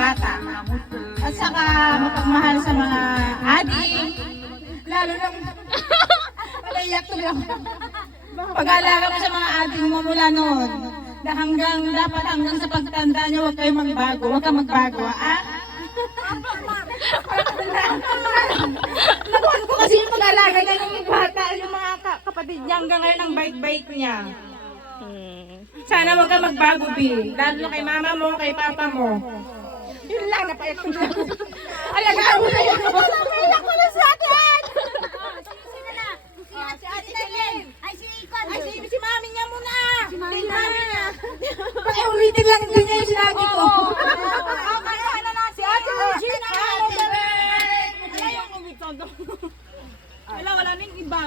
bata. At saka mapagmahal sa mga adik. Lalo na, naiyak tuloy ako. Pag-aalaga mo sa mga adik mo mula noon. Dapat hanggang sa pagtanda niyo, huwag kayong magbago. Huwag kang magbago, ah? Nakuhan ko kasi yung pag-aalaga niya ng bata, yung mga kapatid niya hanggang ngayon ang bait-bait niya. Sana huwag kang magbago, Bi. Lalo kay mama mo, kay papa mo. Yun lang, napayat ko na. Alagaan mo na yun. Napayat ko na sa atin! Sino na? Si Ate Helen. Ay, si Ikon. Ay, si mami niya muna. Si mami niya. Pakiulitin lang din niya yung sinabi ko. Si Ate Regina. Wala yung umito doon. Wala nang iba.